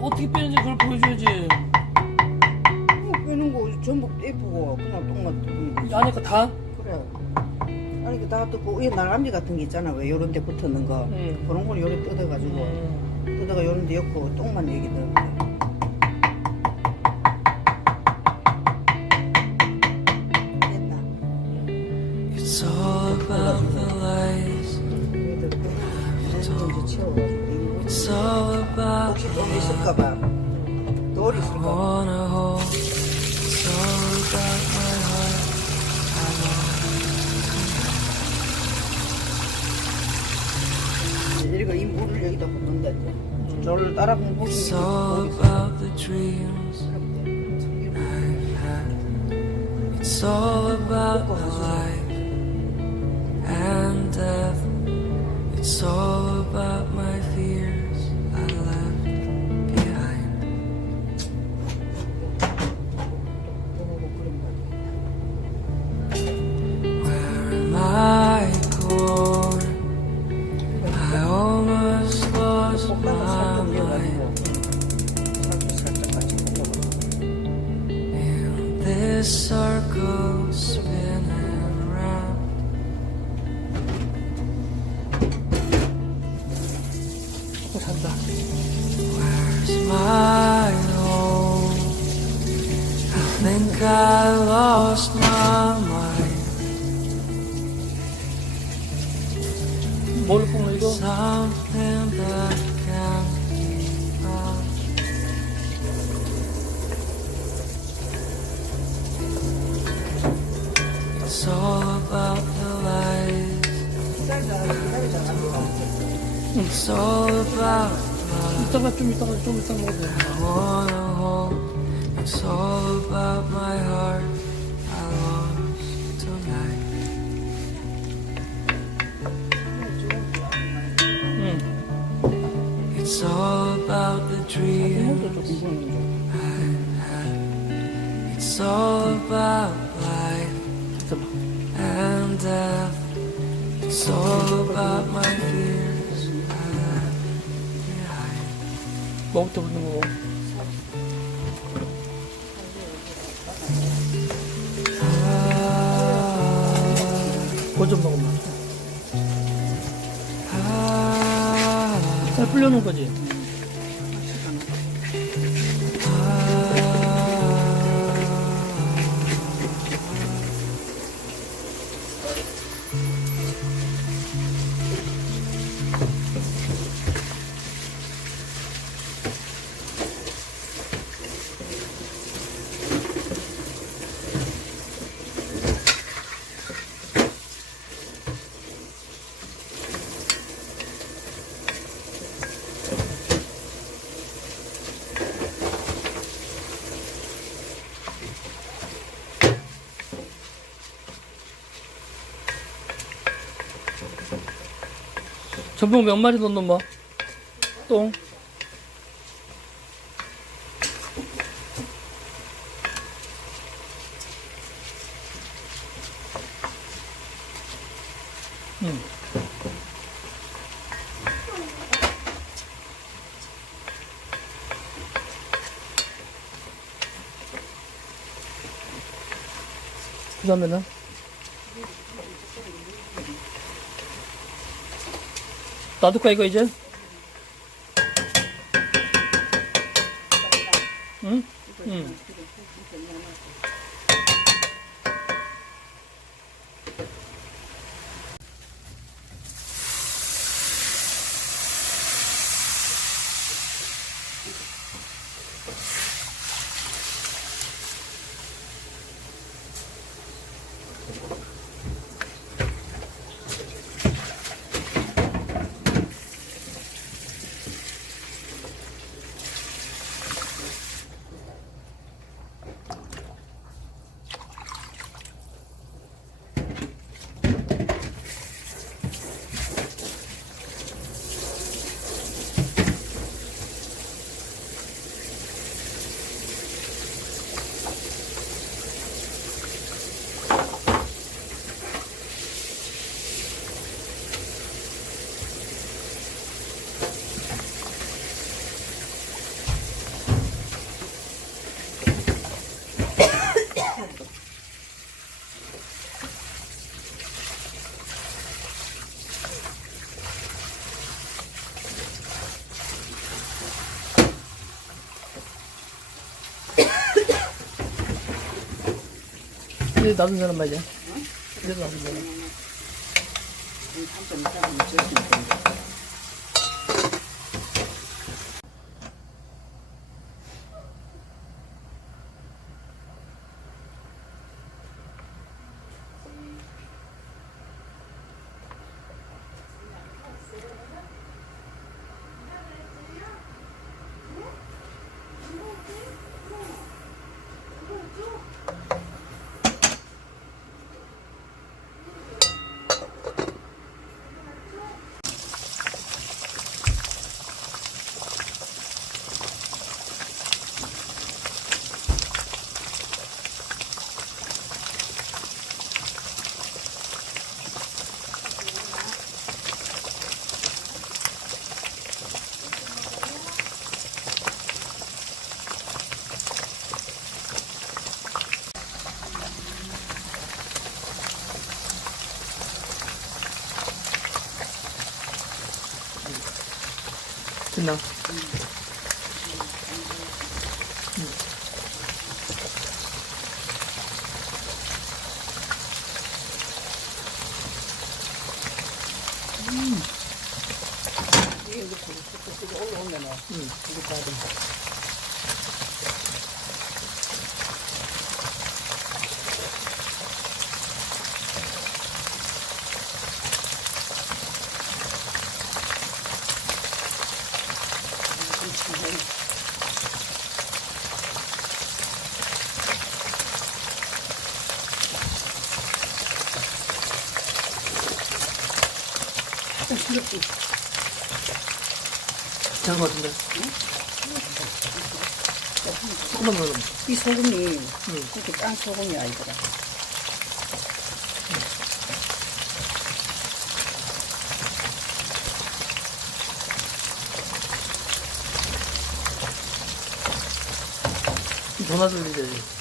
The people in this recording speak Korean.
어떻게 빼는지 그걸 보여줘야지. 빼는 거 전부 예쁘고 그냥 똥만 뜯는 거. 안에 거 다? 그래. 아니 그다 뜯고 이 날감지 같은 게 있잖아. 왜 요런 데 붙었는 거. 그런 걸 요래 뜯어가지고 뜯어가 요런 데 엮고 똥만 얘기들. 됐나? It's all about the lies. 얘들 이제 치워가지고. It's all about 혹시 똥 있을까봐. 돌 I 있을까봐. wanna hold. It's all about my heart. 얘가 이 물을 여기다 붓는다 이제. 저를 따라 보면 It's all about the dreams I had. It's all about the life and death. It's all about my fears I left behind. Where am I going? I almost lost my mind in this circle spinning round. 산다. Where's my home? I think I lost my mind. 뭘 뽑는 이거? Something that can't be found. It's all about the lies. It's all about love. 이따가 좀 이따가 먹어도 돼. I wanna hold. It's all about my heart. I lost tonight. 응. It's all about the dreams 이것도 조금 보는 거. I had. It's all about life 있어봐. and death. It's all about my fears I left behind. 뭐부터 붙는 거고. 그좀 먹으면. 잘 불려놓은 거지. 전병 몇 마리 넣는 뭐? 똥. 응. 그 다음에는? 놔둘까 이거 이제? 응? 응. 이제 놔둔잖아, 맞아. 이제 놔둔잖아. 한점 이상은 절대 못 된다. 됐나? 이게 이제 푹푹 올라오면은 이게 다 돼. 괜찮은 것 같은데? 조금만 넣어. 이 소금이 그렇게 짠 소금이 아니더라. 전화 돌리지.